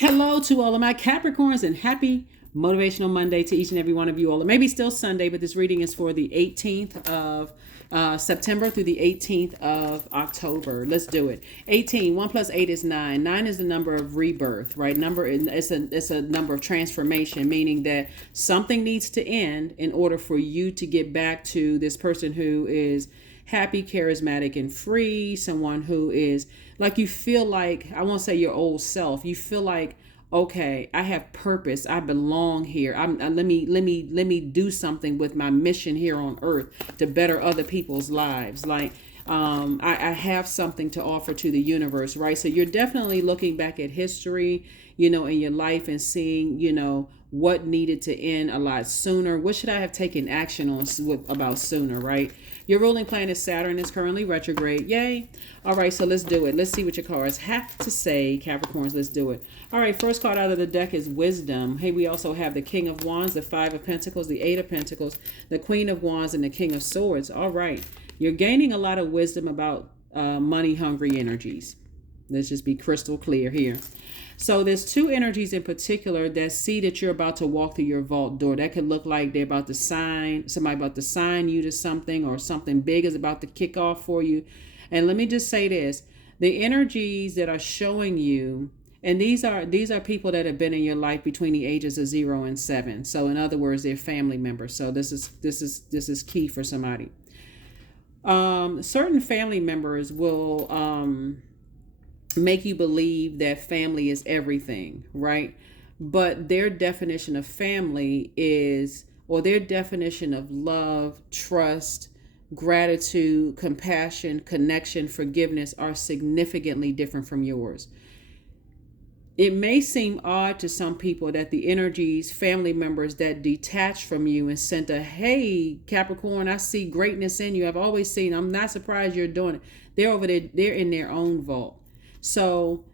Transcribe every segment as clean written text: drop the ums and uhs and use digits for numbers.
Hello to all of my Capricorns and happy Motivational Monday to each and every one of you all. It may be still Sunday, but this reading is for the 18th of September through the 18th of October. Let's do it. 18, 1 plus 8 is 9. 9 is the number of rebirth, right? It's a number of transformation, meaning that something needs to end in order for you to get back to this person who is happy, charismatic, and free. Someone who is like, you feel like, I won't say your old self. You feel like, okay, I have purpose. I belong here. Let me do something with my mission here on earth to better other people's lives. Like, I have something to offer to the universe, right? So you're definitely looking back at history, in your life and seeing, what needed to end a lot sooner. What should I have taken action on about sooner, right? Your ruling planet Saturn is currently retrograde. Yay. All right, so let's do it. Let's see what your cards have to say, Capricorns. Let's do it. All right, first card out of the deck is Wisdom. Hey, we also have the King of Wands, the Five of Pentacles, the Eight of Pentacles, the Queen of Wands, and the King of Swords. All right. You're gaining a lot of wisdom about money-hungry energies. Let's just be crystal clear here. So there's two energies in particular that see that you're about to walk through your vault door. That could look like they're about to somebody about to sign you to something, or something big is about to kick off for you. And let me just say this, the energies that are showing you, and these are people that have been in your life between the ages of 0 and 7. So in other words, they're family members. So this is key for somebody. Certain family members will make you believe that family is everything, right? But their definition of family is, or their definition of love, trust, gratitude, compassion, connection, forgiveness are significantly different from yours. It may seem odd to some people that the energies, family members that detach from you and sent a, hey, Capricorn, I see greatness in you. I've always seen, I'm not surprised you're doing it. They're over there, they're in their own vault. So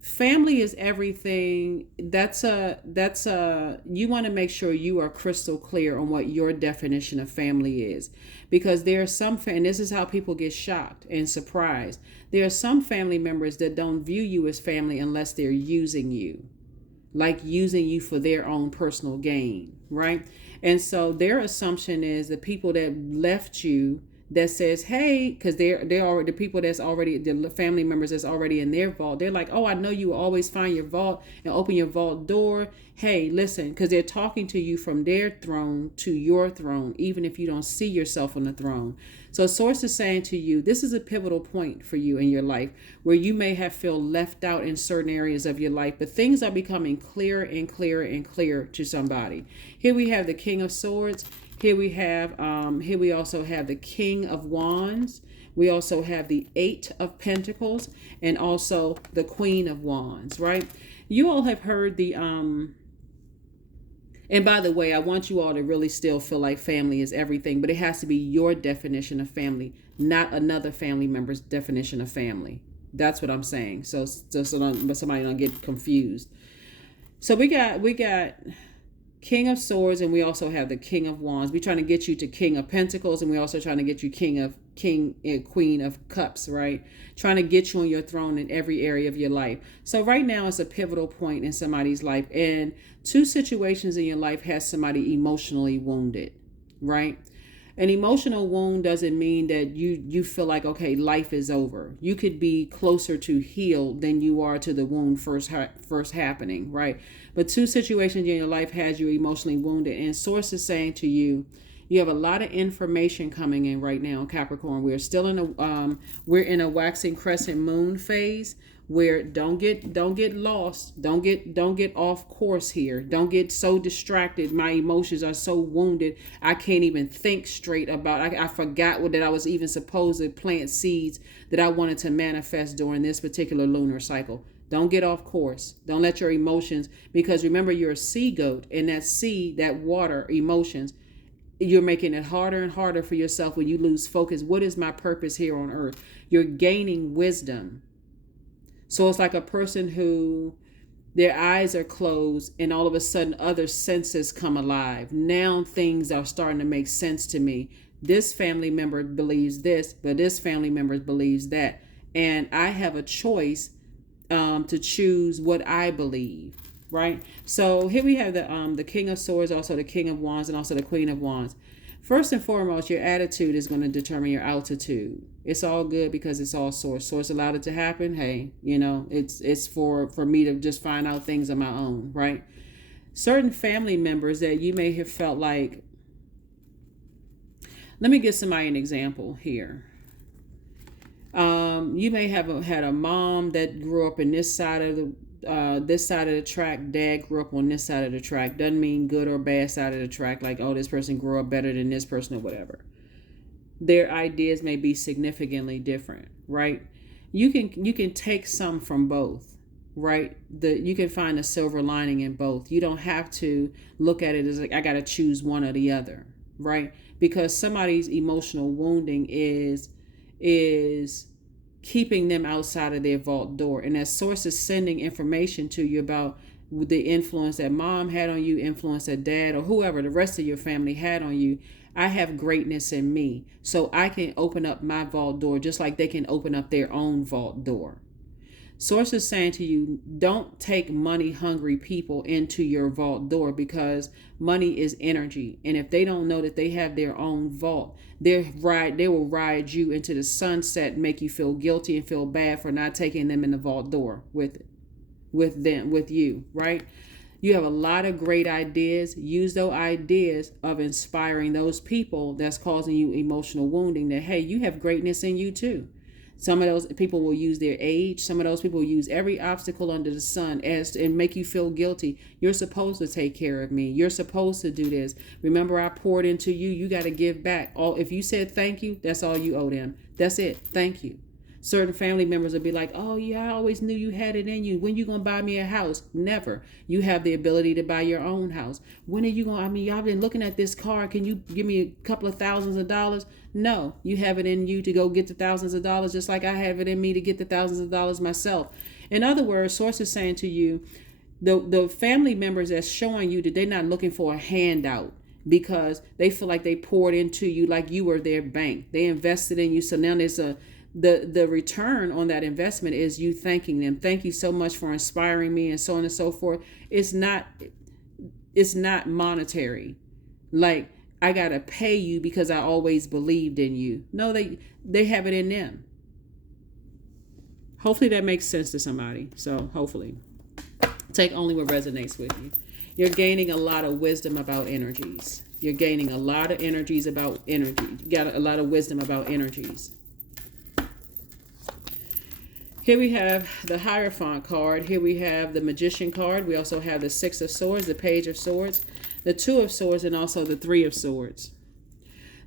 family is everything. You want to make sure you are crystal clear on what your definition of family is, because there are some, and this is how people get shocked and surprised. There are some family members that don't view you as family unless they're using you, like using you for their own personal gain, right? And so their assumption is the people that left you, that says, hey, because they're already the people that's already the family members that's already in their vault. They're like, oh, I know you always find your vault and open your vault door. Hey, listen, because they're talking to you from their throne to your throne, even if you don't see yourself on the throne. So source is saying to you, this is a pivotal point for you in your life where you may have felt left out in certain areas of your life, but things are becoming clearer and clearer and clearer to somebody. Here we have the King of Swords. Here we also have the King of Wands. We also have the Eight of Pentacles and also the Queen of Wands, right? You all have heard the, and by the way, I want you all to really still feel like family is everything, but it has to be your definition of family, not another family member's definition of family. That's what I'm saying. So somebody don't get confused. So we got King of Swords, and we also have the King of Wands. We're trying to get you to King of Pentacles, and we're also trying to get you King and Queen of Cups, right? Trying to get you on your throne in every area of your life. So right now it's a pivotal point in somebody's life, and two situations in your life has somebody emotionally wounded, right? An emotional wound doesn't mean that you feel like, okay, life is over. You could be closer to healed than you are to the wound first happening, right? But two situations in your life has you emotionally wounded, and source is saying to you, you have a lot of information coming in right now, Capricorn. We're still in a waxing crescent moon phase, where don't get lost, don't get off course here, don't get so distracted. My emotions are so wounded I can't even think straight about. I forgot that I was even supposed to plant seeds that I wanted to manifest during this particular lunar cycle. Don't get off course. Don't let your emotions, because remember, you're a sea goat, and that sea, that water, emotions, you're making it harder and harder for yourself when you lose focus. What is my purpose here on earth? You're gaining wisdom. So it's like a person who their eyes are closed and all of a sudden other senses come alive. Now things are starting to make sense to me. This family member believes this, but this family member believes that. And I have a choice to choose what I believe, right? So here we have the King of Swords, also the King of Wands, and also the Queen of Wands. First and foremost, your attitude is going to determine your altitude. It's all good because it's all source. Source allowed it to happen. Hey, it's for me to just find out things on my own, right? Certain family members that you may have felt like, let me give somebody an example here. You may have had a mom that grew up in this side of the track. Dad grew up on this side of the track. Doesn't mean good or bad side of the track. Like, oh, this person grew up better than this person or whatever. Their ideas may be significantly different, right? You can take some from both, right? You can find a silver lining in both. You don't have to look at it as like I got to choose one or the other, right? Because somebody's emotional wounding is keeping them outside of their vault door. And that source is sending information to you about the influence that mom had on you, influence that dad or whoever, the rest of your family had on you. I have greatness in me, so I can open up my vault door just like they can open up their own vault door. Source is saying to you, don't take money hungry people into your vault door, because money is energy. And if they don't know that they have their own vault, they will ride you into the sunset, make you feel guilty and feel bad for not taking them in the vault door with you, right? You have a lot of great ideas. Use those ideas of inspiring those people that's causing you emotional wounding, that, hey, you have greatness in you too. Some of those people will use their age. Some of those people will use every obstacle under the sun and make you feel guilty. You're supposed to take care of me. You're supposed to do this. Remember, I poured into you. You got to give back. If you said thank you, that's all you owe them. That's it. Thank you. Certain family members will be like, oh, yeah, I always knew you had it in you. When you going to buy me a house? Never. You have the ability to buy your own house. When are you going y'all been looking at this car. Can you give me a couple of thousands of dollars? No, you have it in you to go get the thousands of dollars, just like I have it in me to get the thousands of dollars myself. In other words, Source is saying to you, the family members that's showing you that they're not looking for a handout, because they feel like they poured into you like you were their bank. They invested in you. So now there's the return on that investment is you thanking them. Thank you so much for inspiring me, and so on and so forth. It's not monetary. Like, I got to pay you because I always believed in you. No, they have it in them. Hopefully that makes sense to somebody. So hopefully take only what resonates with you. You're gaining a lot of wisdom about energies. You're gaining a lot of energies about energy. You got a lot of wisdom about energies. Here we have the Hierophant card. Here we have the Magician card. We also have the Six of Swords, the Page of Swords, the Two of Swords, and also the Three of Swords.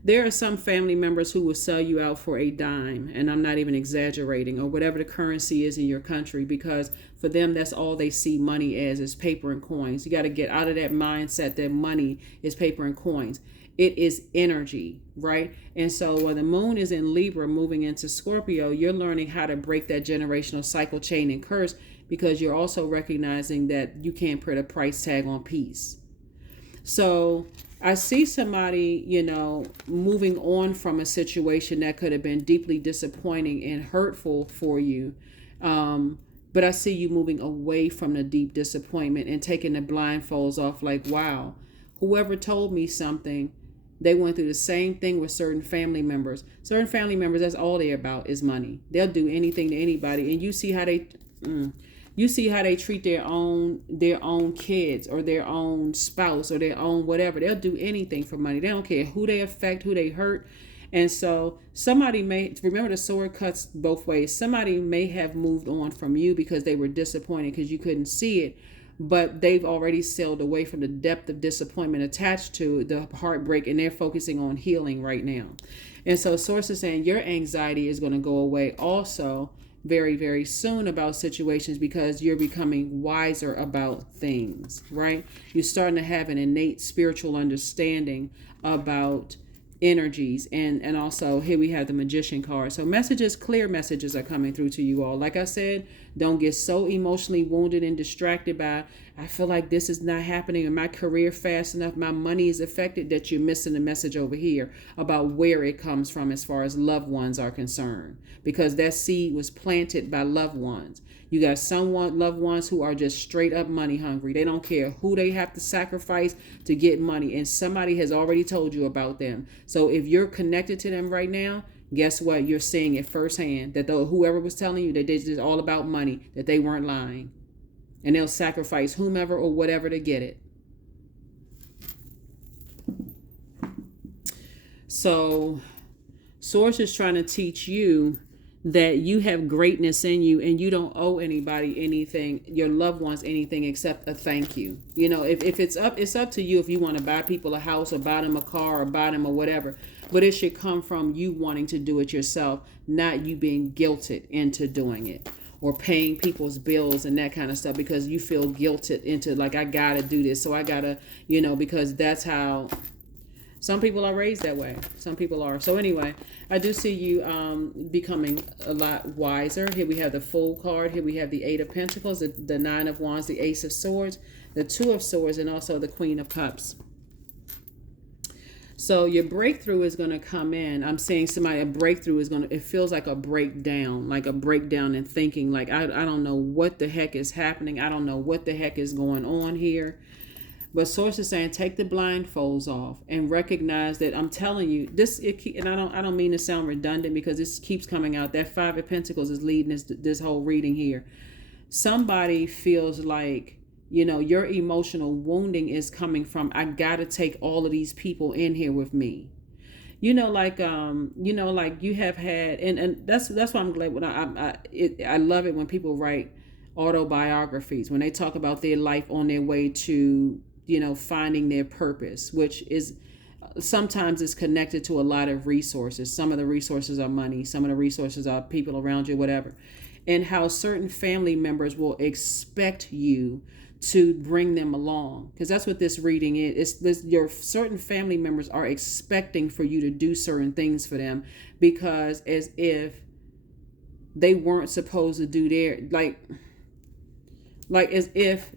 There are some family members who will sell you out for a dime, and I'm not even exaggerating, or whatever the currency is in your country, because for them, that's all they see money as, is paper and coins. You got to get out of that mindset that money is paper and coins. It is energy, right? And so when the moon is in Libra moving into Scorpio, you're learning how to break that generational cycle, chain, and curse, because you're also recognizing that you can't put a price tag on peace. So I see somebody, moving on from a situation that could have been deeply disappointing and hurtful for you. But I see you moving away from the deep disappointment and taking the blindfolds off, like, wow, whoever told me something, they went through the same thing with certain family members. Certain family members, that's all they're about is money. They'll do anything to anybody. And you see how they treat their own kids or their own spouse or their own whatever. They'll do anything for money. They don't care who they affect, who they hurt. And so somebody may, remember, the sword cuts both ways. Somebody may have moved on from you because they were disappointed because you couldn't see it, but they've already sailed away from the depth of disappointment attached to the heartbreak, and they're focusing on healing right now. And so Source is saying your anxiety is going to go away also very, very soon about situations, because you're becoming wiser about things, right? You're starting to have an innate spiritual understanding about energies. And also here we have the Magician card. So clear messages are coming through to you all. Like I said, Don't get so emotionally wounded and distracted by, I feel like this is not happening in my career fast enough, my money is affected, that you're missing the message over here about where it comes from as far as loved ones are concerned. Because that seed was planted by loved ones. You got someone, loved ones who are just straight up money hungry. They don't care who they have to sacrifice to get money. And somebody has already told you about them. So if you're connected to them right now, guess what? You're seeing it firsthand that whoever was telling you that this is all about money, that they weren't lying. And they'll sacrifice whomever or whatever to get it. So Source is trying to teach you that you have greatness in you and you don't owe anybody anything, your loved ones anything except a thank you. You know, if it's up to you if you want to buy people a house or buy them a car or buy them or whatever. But it should come from you wanting to do it yourself, not you being guilted into doing it or paying people's bills and that kind of stuff because you feel guilted into like, I gotta do this. So I gotta, you know, because that's how some people are raised that way. Some people are. So anyway, I do see you becoming a lot wiser. Here we have the Fool card. Here we have the Eight of Pentacles, the Nine of Wands, the Ace of Swords, the Two of Swords, and also the Queen of Cups. So your breakthrough is going to come in. I'm saying a breakthrough is going to, it feels like a breakdown in thinking. Like, I don't know what the heck is happening. I don't know what the heck is going on here. But Source is saying, take the blindfolds off and recognize that I'm telling you this. And I don't mean to sound redundant because this keeps coming out. That Five of Pentacles is leading this whole reading here. Somebody feels like, you know, your emotional wounding is coming from, I got to take all of these people in here with me. You know, like you have had, and that's why I'm glad when I love it when people write autobiographies, when they talk about their life on their way to, you know, finding their purpose, which is sometimes is connected to a lot of resources. Some of the resources are money. Some of the resources are people around you, whatever. And how certain family members will expect you to bring them along. Because that's what this reading is. Your certain family members are expecting for you to do certain things for them because as if they weren't supposed to do their, like as if,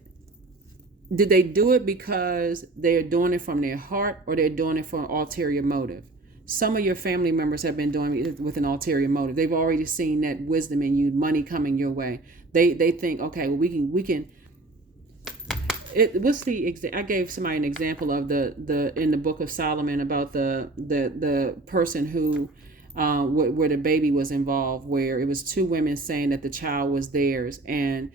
did they do it because they're doing it from their heart or they're doing it for an ulterior motive? Some of your family members have been doing it with an ulterior motive. They've already seen that wisdom in you, money coming your way. They think, okay, well, we can. I gave somebody an example of the in the Book of Solomon about the person who where the baby was involved, where it was two women saying that the child was theirs, and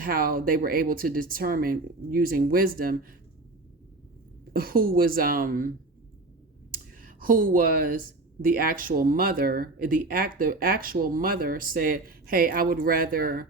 how they were able to determine using wisdom who was the actual mother. The actual mother said, hey, I would rather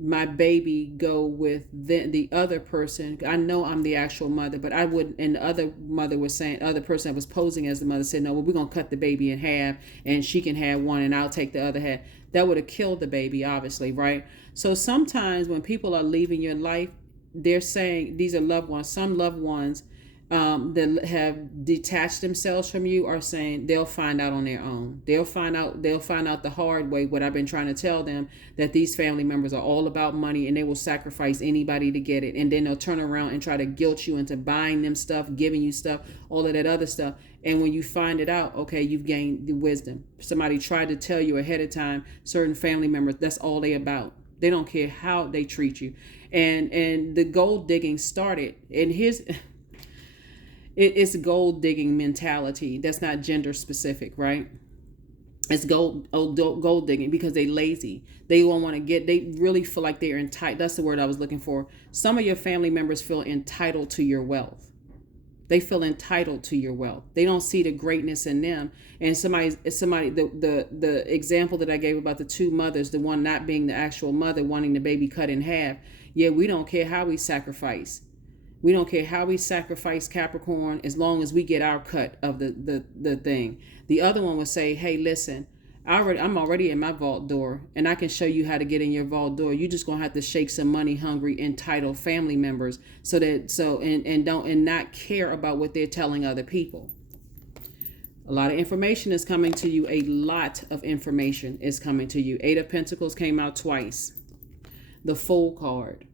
my baby go with the other person. I know I'm the actual mother, but I wouldn't. And the other mother was saying, other person that was posing as the mother said, no, well, we're going to cut the baby in half and she can have one and I'll take the other half. That would have killed the baby, obviously, right? So sometimes when people are leaving your life, they're saying, these are loved ones, some loved ones that have detached themselves from you are saying they'll find out on their own. They'll find out the hard way what I've been trying to tell them, that these family members are all about money and they will sacrifice anybody to get it. And then they'll turn around and try to guilt you into buying them stuff, giving you stuff, all of that other stuff. And when you find it out, okay, you've gained the wisdom. Somebody tried to tell you ahead of time, certain family members, that's all they about. They don't care how they treat you. And the gold digging started in his... It's gold digging mentality. That's not gender specific, right? It's gold digging because they lazy. They don't want to they really feel like they're entitled. That's the word I was looking for. Some of your family members feel entitled to your wealth. They feel entitled to your wealth. They don't see the greatness in them. And the example that I gave about the two mothers, the one not being the actual mother, wanting the baby cut in half. Yeah, we don't care how we sacrifice. We don't care how we sacrifice, Capricorn, as long as we get our cut of the thing. The other one would say, hey, listen, I'm already in my vault door and I can show you how to get in your vault door. You just gonna have to shake some money hungry, entitled family members and not care about what they're telling other people. A lot of information is coming to you. A lot of information is coming to you. Eight of Pentacles came out twice. The Fool card.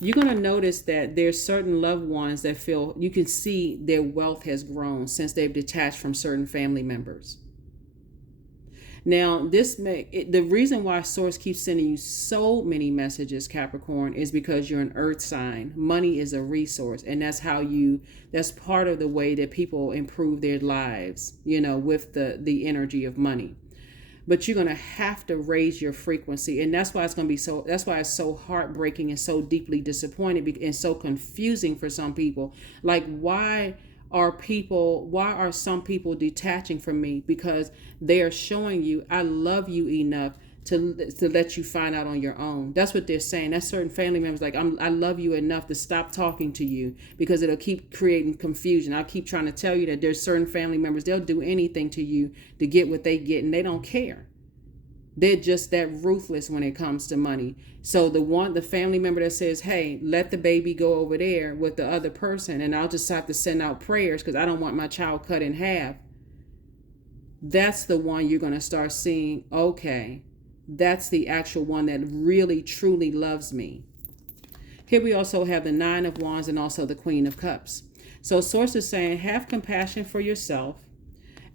You're going to notice that there's certain loved ones that feel, you can see their wealth has grown since they've detached from certain family members. Now, the reason why Source keeps sending you so many messages, Capricorn, is because you're an earth sign. Money is a resource, and that's part of the way that people improve their lives, with the energy of money. But you're going to have to raise your frequency, and that's why it's so heartbreaking and so deeply disappointing and so confusing for some people. Like, why are some people detaching from me? Because they are showing you, I love you enough to let you find out on your own. That's what they're saying. That's certain family members, like, I love you enough to stop talking to you, because it'll keep creating confusion. I'll keep trying to tell you that there's certain family members, they'll do anything to you to get what they get, and they don't care. They're just that ruthless when it comes to money. So the family member that says, hey, let the baby go over there with the other person, and I'll just have to send out prayers because I don't want my child cut in half. That's the one you're going to start seeing, okay, that's the actual one that really, truly loves me. Here we also have the Nine of Wands and also the Queen of Cups. So Source is saying, have compassion for yourself.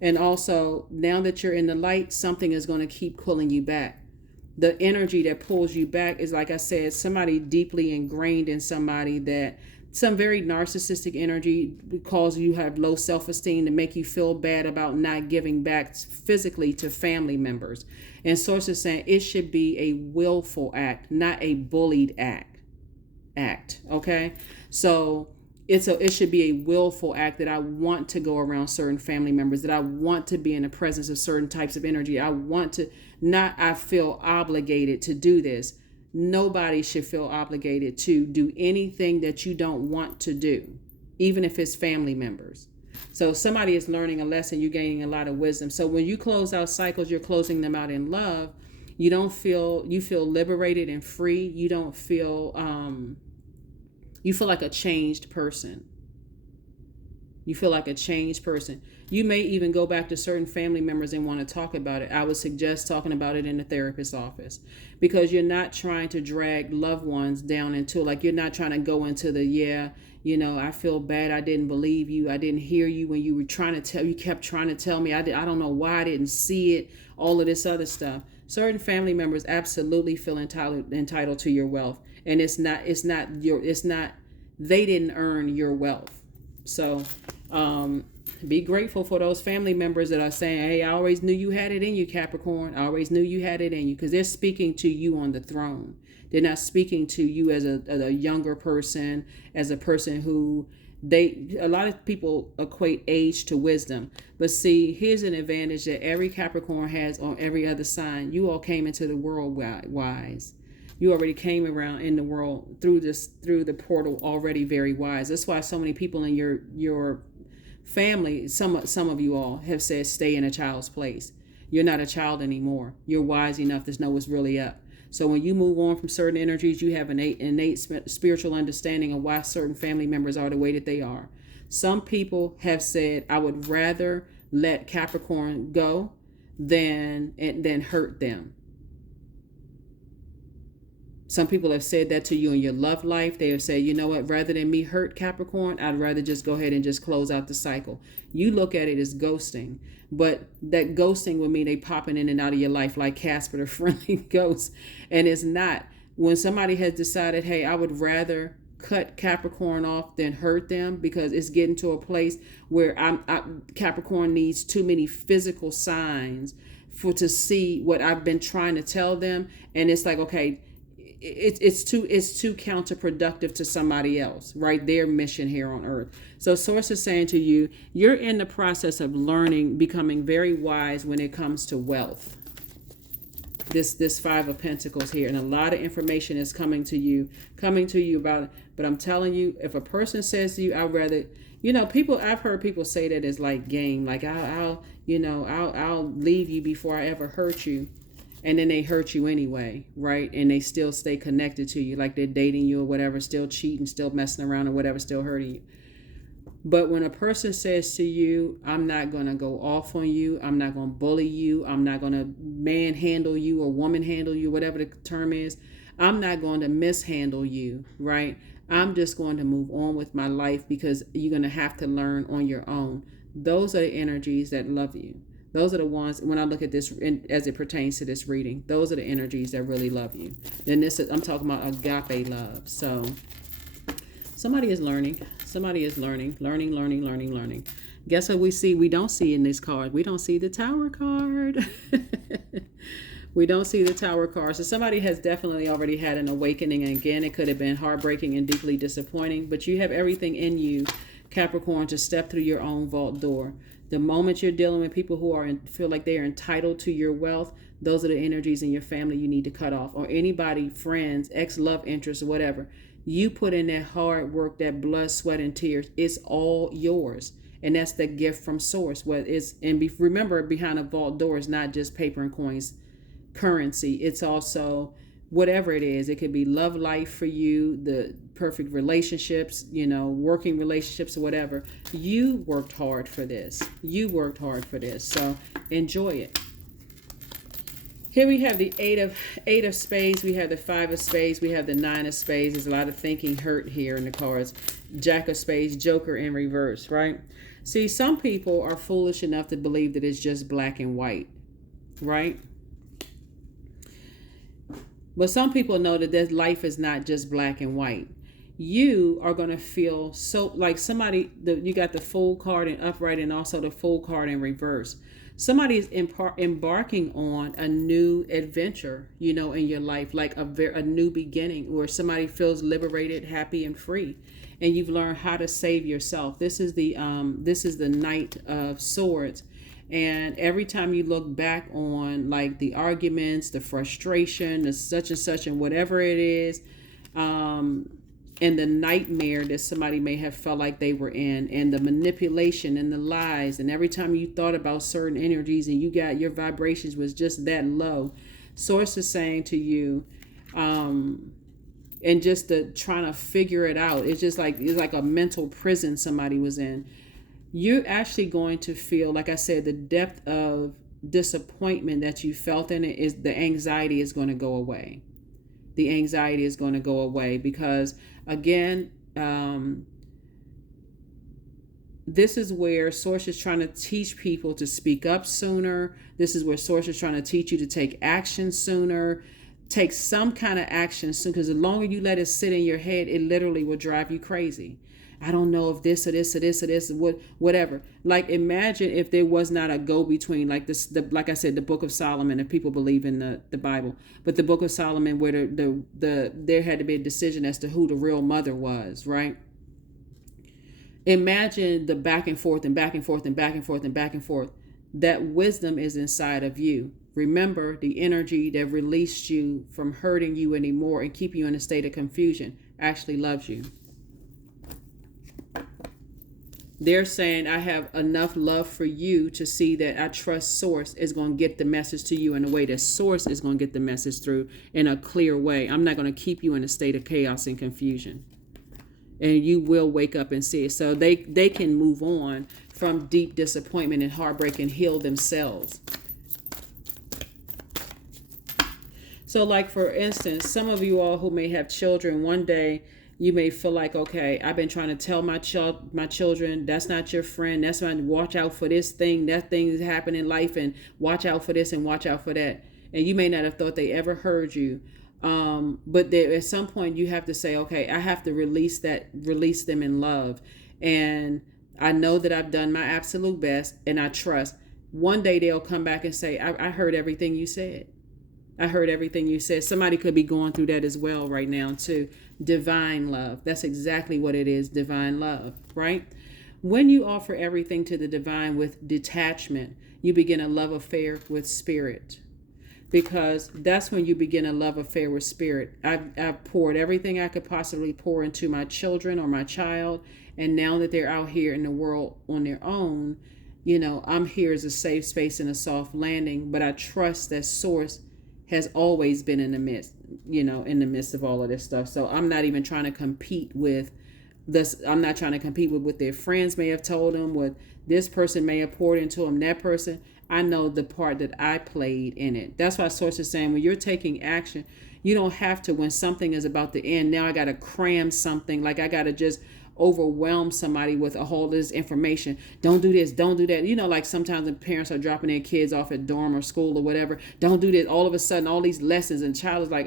And also, now that you're in the light, something is going to keep pulling you back. The energy that pulls you back is, like I said, somebody deeply ingrained in somebody, that some very narcissistic energy causes you have low self-esteem to make you feel bad about not giving back physically to family members. And Source is saying it should be a willful act, not a bullied act. Okay? So it should be a willful act that I want to go around certain family members, that I want to be in the presence of certain types of energy. I feel obligated to do this. Nobody should feel obligated to do anything that you don't want to do, even if it's family members. So if somebody is learning a lesson, you're gaining a lot of wisdom. So when you close out cycles, you're closing them out in love. You feel liberated and free. You don't feel, you feel like a changed person. You feel like a changed person. You may even go back to certain family members and want to talk about it. I would suggest talking about it in the therapist's office, because you're not trying to drag loved ones down into, like, you're not trying to go into I feel bad. I didn't believe you. I didn't hear you when you kept trying to tell me. I don't know why I didn't see it. All of this other stuff. Certain family members absolutely feel entitled to your wealth. And they didn't earn your wealth. So be grateful for those family members that are saying, hey, I always knew you had it in you, Capricorn. I always knew you had it in you, because they're speaking to you on the throne. They're not speaking to you as a younger person, as a person who a lot of people equate age to wisdom. But see, here's an advantage that every Capricorn has on every other sign. You all came into the world wise. You already came around in the world through the portal already very wise. That's why so many people in your family, some of you all have said, stay in a child's place. You're not a child anymore. You're wise enough to know what's really up. So when you move on from certain energies, you have an innate spiritual understanding of why certain family members are the way that they are. Some people have said, I would rather let Capricorn go than hurt them. Some people have said that to you in your love life. They have said, you know what, rather than me hurt Capricorn, I'd rather just go ahead and just close out the cycle. You look at it as ghosting, but that ghosting would mean they popping in and out of your life like Casper the Friendly Ghost. And it's not. When somebody has decided, hey, I would rather cut Capricorn off than hurt them, because it's getting to a place where Capricorn needs too many physical signs to see what I've been trying to tell them. And it's like, okay, it's too counterproductive to somebody else, right? Their mission here on earth. So Source is saying to you, you're in the process of learning, becoming very wise when it comes to wealth. This Five of Pentacles here, and a lot of information is coming to you about it. But I'm telling you, if a person says to you, I'd rather, I've heard people say that it's like game, like I'll leave you before I ever hurt you. And then they hurt you anyway, right? And they still stay connected to you, like they're dating you or whatever, still cheating, still messing around or whatever, still hurting you. But when a person says to you, I'm not going to go off on you, I'm not going to bully you, I'm not going to manhandle you or woman handle you, whatever the term is, I'm not going to mishandle you, right? I'm just going to move on with my life because you're going to have to learn on your own. Those are the energies that love you. Those are the ones, when I look at this as it pertains to this reading, those are the energies that really love you. Then this is, I'm talking about agape love. So somebody is learning. Somebody is learning. Guess what we see? We don't see in this card. We don't see the Tower card. We don't see the Tower card. So somebody has definitely already had an awakening. And again, it could have been heartbreaking and deeply disappointing. But you have everything in you, Capricorn, to step through your own vault door. The moment you're dealing with people who feel like they are entitled to your wealth, those are the energies in your family you need to cut off. Or anybody, friends, ex-love interests, or whatever. You put in that hard work, that blood, sweat, and tears. It's all yours. And that's the gift from source. Remember, behind a vault door is not just paper and coins, currency. It's also whatever it is. It could be love life for you, the perfect relationships, working relationships or whatever. You worked hard for this. So enjoy it. Here we have the eight of spades. We have the 5 of spades. We have the 9 of spades. There's a lot of thinking hurt here in the cards. Jack of spades, Joker in reverse, right? See, some people are foolish enough to believe that it's just black and white, right? But some people know that life is not just black and white. You are going to feel so like somebody, you got the Fool card in upright and also the Fool card in reverse. Somebody is embarking on a new adventure, in your life, like a new beginning where somebody feels liberated, happy, and free. And you've learned how to save yourself. This is the Knight of Swords. And every time you look back on like the arguments, the frustration, the such and such and whatever it is, and the nightmare that somebody may have felt like they were in, and the manipulation and the lies, and every time you thought about certain energies and your vibrations was just that low, Source is saying to you, and just trying to figure it out, it's like a mental prison somebody was in. You're actually going to feel, like I said, the depth of disappointment that you felt in it is the anxiety is going to go away. The anxiety is going to go away because, again, this is where Source is trying to teach people to speak up sooner. This is where Source is trying to teach you to take action sooner. Take some kind of action soon, because the longer you let it sit in your head, it literally will drive you crazy. I don't know if this or this or this or this, whatever. Like, imagine if there was not a go-between, like this, like I said, the Book of Solomon, if people believe in the Bible, but the Book of Solomon, where there had to be a decision as to who the real mother was, right? Imagine the back and forth and back and forth and back and forth and back and forth. That wisdom is inside of you. Remember, the energy that released you from hurting you anymore and keeping you in a state of confusion actually loves you. They're saying, I have enough love for you to see that I trust Source is going to get the message to you in a way that Source is going to get the message through in a clear way. I'm not going to keep you in a state of chaos and confusion. And you will wake up and see it. So they can move on from deep disappointment and heartbreak and heal themselves. So like, for instance, some of you all who may have children, one day you may feel like, okay, I've been trying to tell my children, that's not your friend. That's not, watch out for this thing. That thing is happening in life, and watch out for this and watch out for that. And you may not have thought they ever heard you. But at some point you have to say, okay, I have to release them in love. And I know that I've done my absolute best, and I trust. One day they'll come back and say, I heard everything you said. I heard everything you said. Somebody could be going through that as well right now too. Divine love. That's exactly what it is. Divine love, right? When you offer everything to the divine with detachment, you begin a love affair with spirit, because that's when you begin a love affair with spirit. I've poured everything I could possibly pour into my children or my child. And now that they're out here in the world on their own, I'm here as a safe space and a soft landing. But I trust that Source has always been in the midst of all of this stuff. So I'm not even trying to compete with Thus, I'm not trying to compete with what their friends may have told them, what this person may have poured into them, that person. I know the part that I played in it. That's why Source is saying when you're taking action, you don't have to, when something is about to end, now I got to cram something. Like I got to just overwhelm somebody with a whole this information. Don't do this, don't do that. You know, like sometimes the parents are dropping their kids off at dorm or school or whatever. Don't do this. All of a sudden, all these lessons, and child is like,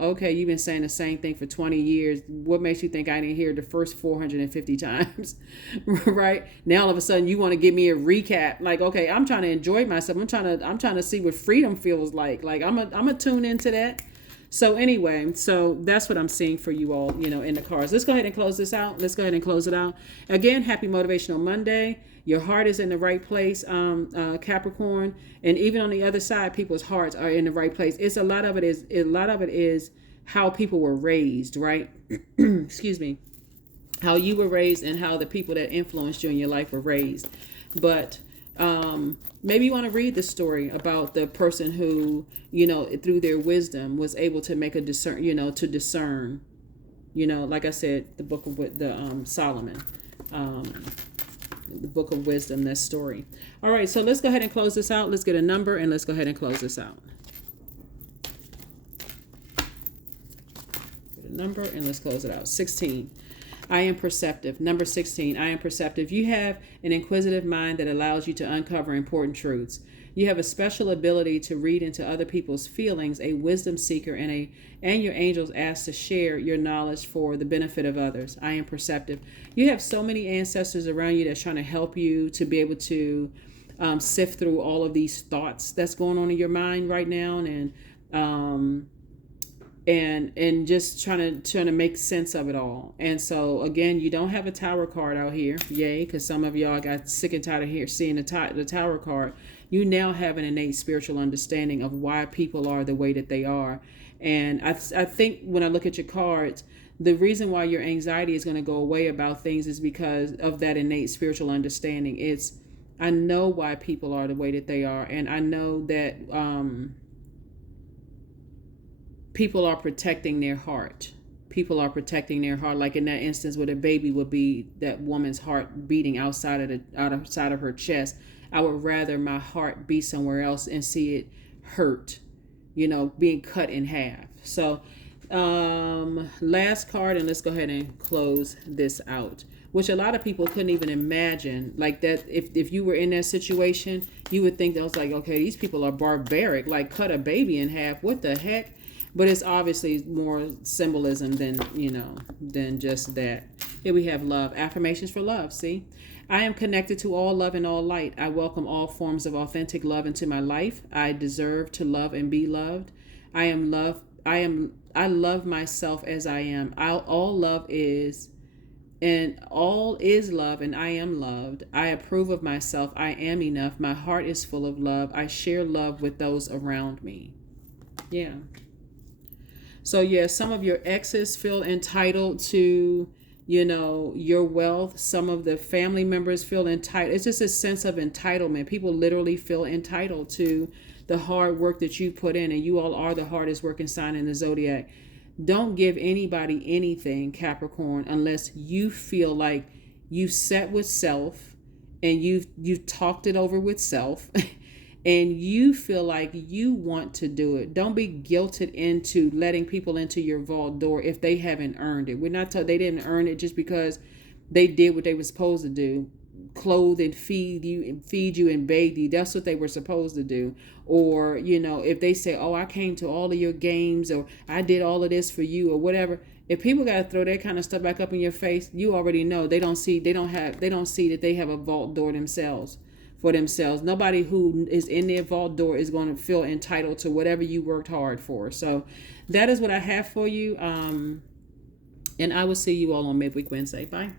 okay, you've been saying the same thing for 20 years. What makes you think I didn't hear the first 450 times? Right? Now all of a sudden you want to give me a recap. Like, okay, I'm trying to enjoy myself. I'm trying to see what freedom feels like. Like I'm a tune into that. So anyway, so that's what I'm seeing for you all, in the cards. Let's go ahead and close this out. Let's go ahead and close it out. Again, happy Motivational Monday. Your heart is in the right place, Capricorn. And even on the other side, people's hearts are in the right place. A lot of it is how people were raised, right? Excuse me. How you were raised and how the people that influenced you in your life were raised. But maybe you want to read the story about the person who, through their wisdom was able to make a discern, to discern, like I said, the book of Solomon, the book of wisdom, that story. All right. So let's go ahead and close this out. Let's get a number and let's go ahead and close this out. Get a number and let's close it out. 16. I am perceptive. Number 16, I am perceptive. You have an inquisitive mind that allows you to uncover important truths. You have a special ability to read into other people's feelings, a wisdom seeker, and your angels ask to share your knowledge for the benefit of others. I am perceptive. You have so many ancestors around you that's trying to help you to be able to sift through all of these thoughts that's going on in your mind right now, and just trying to make sense of it all. And so again, you don't have a tower card out here, yay, because some of y'all got sick and tired of seeing the tower card. You now have an innate spiritual understanding of why people are the way that they are. And I think when I look at your cards, the reason why your anxiety is going to go away about things is because of that innate spiritual understanding. I know why people are the way that they are, and I know that people are protecting their heart. People are protecting their heart. Like in that instance where the baby would be, that woman's heart beating outside of her chest. I would rather my heart be somewhere else and see it hurt, being cut in half. So last card, and let's go ahead and close this out, which a lot of people couldn't even imagine. Like that, if you were in that situation, you would think that was like, okay, these people are barbaric, like cut a baby in half. What the heck? But it's obviously more symbolism than just that. Here we have love. Affirmations for love. See? I am connected to all love and all light. I welcome all forms of authentic love into my life. I deserve to love and be loved. I love myself as I am. All is love, and I am loved. I approve of myself. I am enough. My heart is full of love. I share love with those around me. Yeah. So yeah, some of your exes feel entitled to, your wealth. Some of the family members feel entitled. It's just a sense of entitlement. People literally feel entitled to the hard work that you put in, and you all are the hardest working sign in the Zodiac. Don't give anybody anything, Capricorn, unless you feel like you've sat with self and you've talked it over with self. And you feel like you want to do it. Don't be guilted into letting people into your vault door if they haven't earned it. We're not they didn't earn it just because they did what they were supposed to do. Clothe and feed you and bathe you. That's what they were supposed to do. Or, if they say, oh, I came to all of your games, or I did all of this for you, or whatever. If people got to throw that kind of stuff back up in your face, you already know they don't see that they have a vault door for themselves. Nobody who is in their vault door is going to feel entitled to whatever you worked hard for. So that is what I have for you. And I will see you all on Midweek Wednesday. Bye.